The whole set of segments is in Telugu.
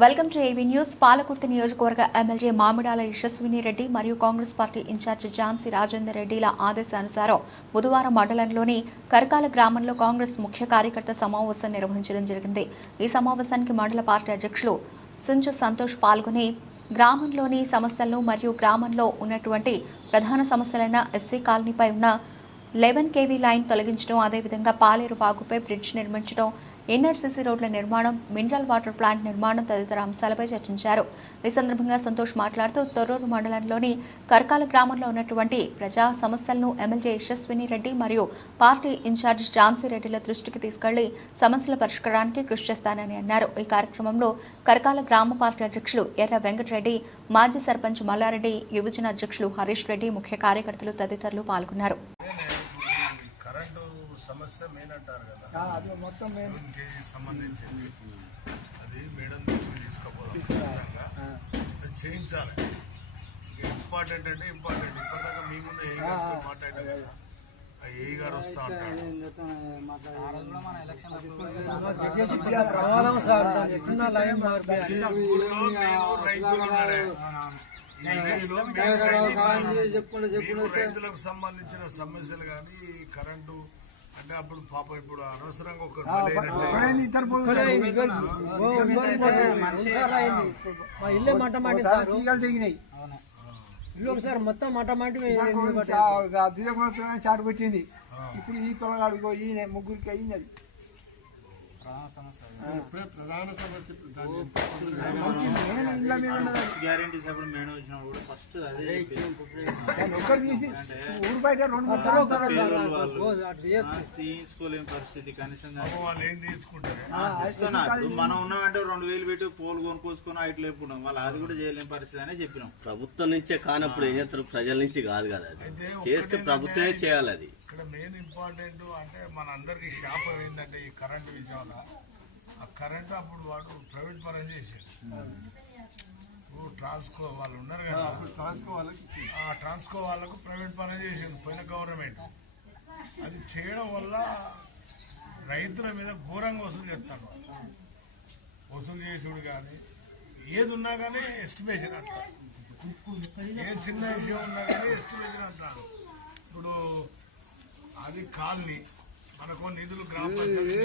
Welcome to AV news. Palakurthi నియోజకవర్గ ఎమ్మెల్యే మామిడాల యశస్విని రెడ్డి మరియు కాంగ్రెస్ పార్టీ ఇన్ఛార్జి ఝాన్సీ రాజేందర్ రెడ్డిల ఆదేశానుసారం బుధవారం మండలంలోని కరకాల గ్రామంలో కాంగ్రెస్ ముఖ్య కార్యకర్త సమావేశం నిర్వహించడం జరిగింది. ఈ సమావేశానికి మండల పార్టీ అధ్యక్షులు సుంచు సంతోష్ పాల్గొని గ్రామంలోని సమస్యలను మరియు గ్రామంలో ఉన్నటువంటి ప్రధాన సమస్యలైన ఎస్సీ కాలనీపై ఉన్న 11 kV లైన్ తొలగించడం, అదేవిధంగా పాలేరు వాగుపై బ్రిడ్జ్ నిర్మించడం, ఎన్ఆర్సీసీ రోడ్ల నిర్మాణం, మినరల్ వాటర్ ప్లాంట్ నిర్మాణం తదితర అంశాలపై చర్చించారు. ఈ సందర్భంగా సంతోష్ మాట్లాడుతూ తొర్రూరు మండలంలోని కరకాల గ్రామంలో ఉన్నటువంటి ప్రజా సమస్యలను ఎమ్మెల్యే యశస్విని రెడ్డి మరియు పార్టీ ఇన్ఛార్జ్ ఝాన్సీ రెడ్డిల దృష్టికి తీసుకెళ్లి సమస్యల పరిష్కారానికి కృషి చేస్తానని అన్నారు. ఈ కార్యక్రమంలో కరకాల గ్రామ పార్టీ అధ్యక్షులు ఎర్ర వెంకటరెడ్డి, మాజీ సర్పంచ్ మల్లారెడ్డి, యువజన అధ్యక్షులు హరీష్ రెడ్డి, ముఖ్య కార్యకర్తలు తదితరులు పాల్గొన్నారు. సమస్య మెయిన్ అంటారు కదా, అది మొత్తం సంబంధించింది. అది మేడం దృష్టికి తీసుకుపోదాం, చేయించాలి. ఇంపార్టెంట్ అంటే ఇంపార్టెంట్. ఇప్పటిదాకా మీ ముందు ఏ గారితో మాట్లాడాం కదా, ఏ గారు వస్తా ఉంటాడు. రైతులకు సంబంధించిన సమస్యలు కానీ కరెంటు అంటే అప్పుడు పాప ఇప్పుడు అనవసరంగా ఒక ఇల్లు మట్టమాటి ఇల్లు ఒకసారి మొత్తం మట్టమాటి చాటు పెట్టింది. ఇప్పుడు ఈ పిల్లగాడు ఈయన ముగ్గురికి అయింది. అది ప్రధాన సమస్య గ్యారెంటీస్ అప్పుడు మేడం వచ్చినప్పుడు కూడా ఫస్ట్ అదే తీసి ఊరు బయట తీసుకోలేని పరిస్థితి. కనీసం వాళ్ళు ఏం తీసుకుంటారు. మనం ఉన్నామంటే 2000 పెట్టి పోలు కొనుక్కోసుకుని ఇట్లా లేపుకున్నాం. వాళ్ళు అది కూడా చేయలేని పరిస్థితి అనే చెప్పినాం. ప్రభుత్వం నుంచే కానప్పుడు ఏం చేస్తారు, ప్రజల నుంచి కాదు కదా. అది చేస్తే ప్రభుత్వమే చేయాలి. అది ఇక్కడ మెయిన్ ఇంపార్టెంట్ అంటే మన అందరికి శాపం ఏంటంటే ఈ కరెంటు విషయంలో ఆ కరెంటు అప్పుడు వాడు ప్రైవేట్ పరం చేసాడు. ట్రాన్స్కో వాళ్ళు ఉన్నారు కదా, ఆ ట్రాన్స్కో వాళ్ళకు ప్రైవేట్ పరం చేసింది పోయిన గవర్నమెంట్. అది చేయడం వల్ల రైతుల మీద ఘోరంగా వసూలు చేస్తాను. వసూలు చేసుడు కానీ ఏది ఉన్నా కానీ ఎస్టిమేషన్ అంటారు. ఏ చిన్న విషయం ఉన్నా కానీ ఎస్టిమేషన్ అంటారు. ఇప్పుడు అది కాలనీ మనకు నిధులు గ్రామ పంచాయతీ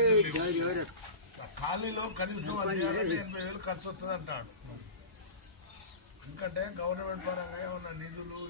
కాలనీలో కనీసం 80,000 ఖర్చు వస్తుంది అంటాడు. ఎందుకంటే గవర్నమెంట్ పరంగా ఏమన్నా నిధులు